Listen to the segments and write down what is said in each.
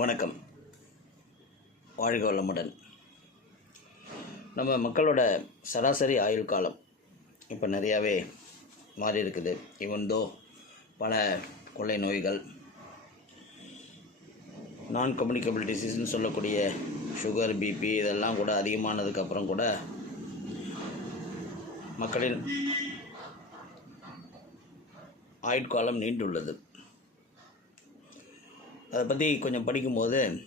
வணக்கம். வாழ்க வளமுடன். நம்ம மக்களோட சராசரி ஆயுள் காலம் இப்போ நிறையாவே மாறி இருக்குது. இவன்தோ பல கொள்ளை நோய்கள் நான் கம்யூனிகபிள் டிசீஸ்னு சொல்லக்கூடிய சுகர் பிபி இதெல்லாம் கூட அதிகமானதுக்கப்புறம் கூட மக்களின் ஆயுட்காலம் நீண்டுள்ளது. அதை பற்றி கொஞ்சம் படிக்கும்போது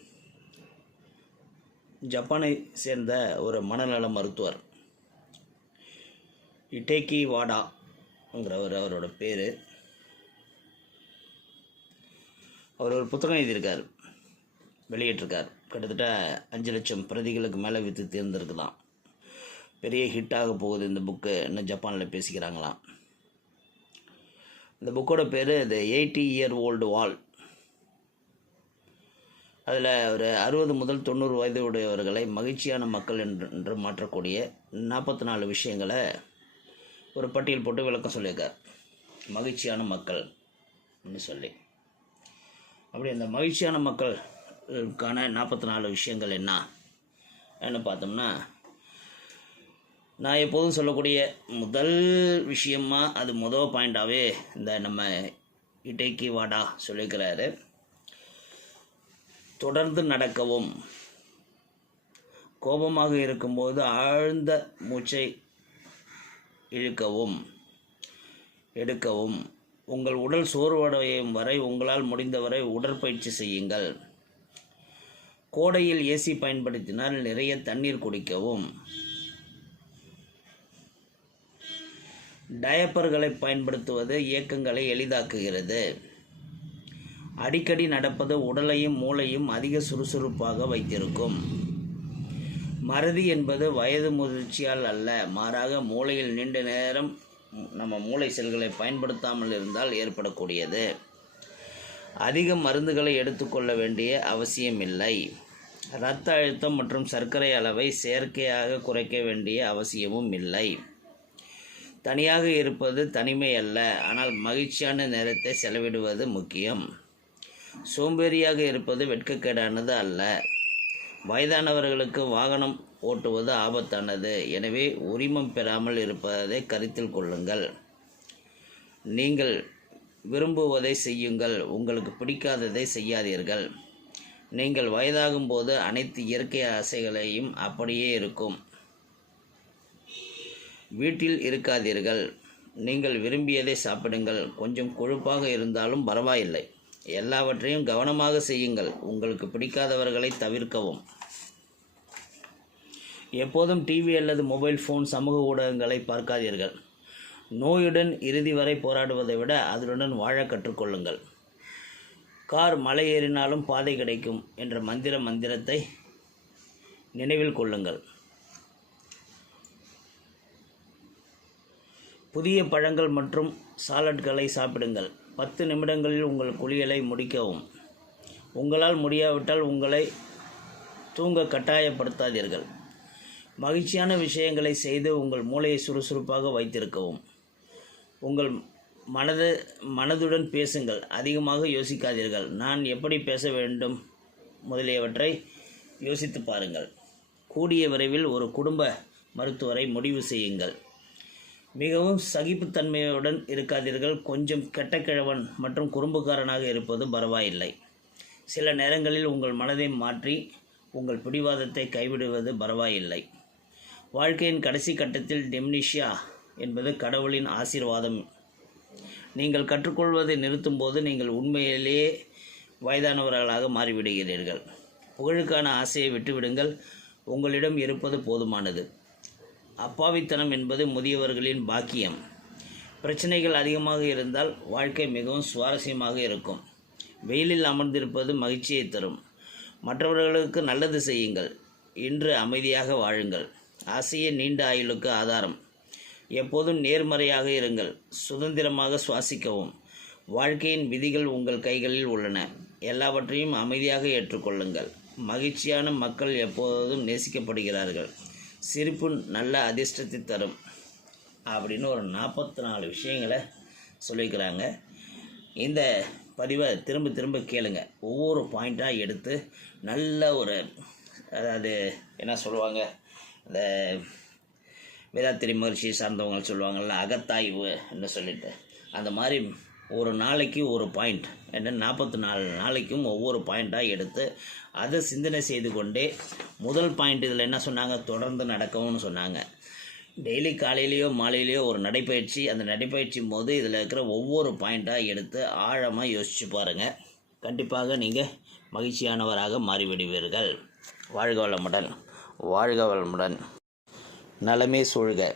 ஜப்பானை சேர்ந்த ஒரு மனநல மருத்துவர் இட்டேக்கி வாடாங்கிறவர் அவரோட பேர். அவர் ஒரு புத்தகம் எழுதியிருக்கார் வெளியிட்டிருக்கார். கிட்டத்தட்ட அஞ்சு லட்சம் பிரதிகளுக்கு மேலே விற்று தேர்ந்திருக்குதான். பெரிய ஹிட்டாக போகுது இந்த புக்கு இன்னும் ஜப்பானில் பேசிக்கிறாங்களாம். இந்த புக்கோட பேர் the eighty year old wall அதில் ஒரு அறுபது முதல் தொண்ணூறு வயது உடையவர்களை மகிழ்ச்சியான மக்கள் என்று என்று மாற்றக்கூடிய நாற்பத்தி நாலு விஷயங்களை ஒரு பட்டியல் போட்டு விளக்கம் சொல்லியிருக்கார். மகிழ்ச்சியான மக்கள் அப்படின்னு சொல்லி. அப்படி அந்த மகிழ்ச்சியான மக்களுக்கான நாற்பத்தி நாலு விஷயங்கள் என்ன? என்ன பார்த்தோம்னா நான் எப்போதும் சொல்லக்கூடிய முதல் விஷயமாக அது முதல் பாயிண்டாகவே இந்த நம்ம இட்டைக்கு வாடா சொல்லியிருக்கிறாரு. தொடர்ந்து நடக்கவும். கோபமாக இருக்கும்போது ஆழ்ந்த மூச்சை இழுக்கவும் எடுக்கவும். உங்கள் உடல் சோர்வடையும் வரை உங்களால் முடிந்தவரை உடற்பயிற்சி செய்யுங்கள். கோடையில் ஏசி பயன்படுத்தினால் நிறைய தண்ணீர் குடிக்கவும். டயப்பர்களை பயன்படுத்துவது இயக்கங்களை எளிதாக்குகிறது. அடிக்கடி நடப்பது உடலையும் மூளையும் அதிக சுறுசுறுப்பாக வைத்திருக்கும். மறதி என்பது வயது முதிர்ச்சியால் அல்ல மாறாக மூளையில் நீண்ட நேரம் நம்ம மூளை செல்களை பயன்படுத்தாமல் இருந்தால் ஏற்படக்கூடியது. அதிக மருந்துகளை எடுத்துக்கொள்ள வேண்டிய அவசியம் இல்லை இரத்த அழுத்தம் மற்றும் சர்க்கரை அளவை செயற்கையாக குறைக்க வேண்டிய அவசியமும் இல்லை. தனியாக இருப்பது தனிமை அல்ல ஆனால் மகிழ்ச்சியான நேரத்தை செலவிடுவது முக்கியம். சோம்பேறியாக இருப்பது வெட்கக்கேடானது அல்ல. வயதானவர்களுக்கு வாகனம் ஓட்டுவது ஆபத்தானது. எனவே உரிமம் பெறாமல் இருப்பதை கருத்தில் கொள்ளுங்கள். நீங்கள் விரும்புவதை செய்யுங்கள். உங்களுக்கு பிடிக்காததை செய்யாதீர்கள். நீங்கள் வயதாகும் போது அனைத்து இயற்கை ஆசைகளையும் அப்படியே இருக்கும். வீட்டில் இருக்காதீர்கள். நீங்கள் விரும்பியதை சாப்பிடுங்கள். கொஞ்சம் கொழுப்பாக இருந்தாலும் பரவாயில்லை. எல்லாவற்றையும் கவனமாக செய்யுங்கள். உங்களுக்கு பிடிக்காதவர்களை தவிர்க்கவும். எப்போதும் டிவி அல்லது மொபைல் ஃபோன் சமூக ஊடகங்களை பார்க்காதீர்கள். நோயுடன் இறுதி வரை போராடுவதை விட அதனுடன் வாழ கற்றுக்கொள்ளுங்கள். கார் மலை ஏறினாலும் பாதை கிடைக்கும் என்ற மந்திர மந்திரத்தை நினைவில் கொள்ளுங்கள். புதிய பழங்கள் மற்றும் சாலட்களை சாப்பிடுங்கள். பத்து நிமிடங்களில் உங்கள் குளியலை முடிக்கவும். உங்களால் முடியாவிட்டால் உங்களை தூங்க கட்டாயப்படுத்தாதீர்கள். மகிழ்ச்சியான விஷயங்களை செய்து உங்கள் மூளையை சுறுசுறுப்பாக வைத்திருக்கவும். உங்கள் மனது மனதுடன் பேசுங்கள். அதிகமாக யோசிக்காதீர்கள். நான் எப்படி பேச வேண்டும் முதலியவற்றை யோசித்து பாருங்கள். கூடிய விரைவில் ஒரு குடும்ப மருத்துவரை முடிவு செய்யுங்கள். மிகவும் சகிப்புத்தன்மையுடன் இருக்காதீர்கள். கொஞ்சம் கெட்டக்கிழவன் மற்றும் குறும்புக்காரனாக இருப்பது பரவாயில்லை. சில நேரங்களில் உங்கள் மனதை மாற்றி உங்கள் பிடிவாதத்தை கைவிடுவது பரவாயில்லை. வாழ்க்கையின் கடைசி கட்டத்தில் டெம்னிஷியா என்பது கடவுளின் ஆசீர்வாதம். நீங்கள் கற்றுக்கொள்வதை நிறுத்தும்போது நீங்கள் உண்மையிலேயே வயதானவர்களாக மாறிவிடுகிறீர்கள். புகழுக்கான ஆசையை விட்டுவிடுங்கள். உங்களிடம் இருப்பது போதுமானது. அப்பாவித்தனம் என்பது முதியவர்களின் பாக்கியம். பிரச்சனைகள் அதிகமாக இருந்தால் வாழ்க்கை மிகவும் சுவாரஸ்யமாக இருக்கும். வெயிலில் அமர்ந்திருப்பது மகிழ்ச்சியை தரும். மற்றவர்களுக்கு நல்லது செய்யுங்கள். இன்று அமைதியாக வாழுங்கள். ஆசையே நீண்ட ஆயுளுக்கு ஆதாரம். எப்போதும் நேர்மறையாக இருங்கள். சுதந்திரமாக சுவாசிக்கவும். வாழ்க்கையின் விதிகள் உங்கள் கைகளில் உள்ளன. எல்லாவற்றையும் அமைதியாக ஏற்றுக்கொள்ளுங்கள். மகிழ்ச்சியான மக்கள் எப்போதும் நேசிக்கப்படுகிறார்கள். சிரிப்பு நல்ல அதிர்ஷ்டத்தை தரும் அப்படின்னு ஒரு நாற்பத்தி நாலு விஷயங்களை சொல்லியிருக்கிறாங்க. இந்த பதிவை திரும்ப திரும்ப கேளுங்க. ஒவ்வொரு பாயிண்ட்டாக எடுத்து நல்ல ஒரு அதாவது என்ன சொல்லுவாங்க? இந்த வேதாத்திரி மகிழ்ச்சி சார்ந்தவங்க சொல்லுவாங்கள்ல அகத்தாய்வு என்று சொல்லிட்டு. அந்த மாதிரி ஒரு நாளைக்கு ஒரு பாயிண்ட் என்ன? நாற்பத்தி நாலு நாளைக்கும் ஒவ்வொரு பாயிண்ட்டாக எடுத்து அதை சிந்தனை செய்து கொண்டே முதல் பாயிண்ட் இதில் என்ன சொன்னாங்க? தொடர்ந்து நடக்கவும்னு சொன்னாங்க. டெய்லி காலையிலையோ மாலையிலேயோ ஒரு நடைப்பயிற்சி. அந்த நடைப்பயிற்சி போது இதில் இருக்கிற ஒவ்வொரு பாயிண்ட்டாக எடுத்து ஆழமாக யோசிச்சு பாருங்கள் கண்டிப்பாக நீங்கள் மகிழ்ச்சியானவராக மாறிவிடுவீர்கள். வாழ்க வளமுடன். வாழ்க வளமுடன். நலமே சூழ்க.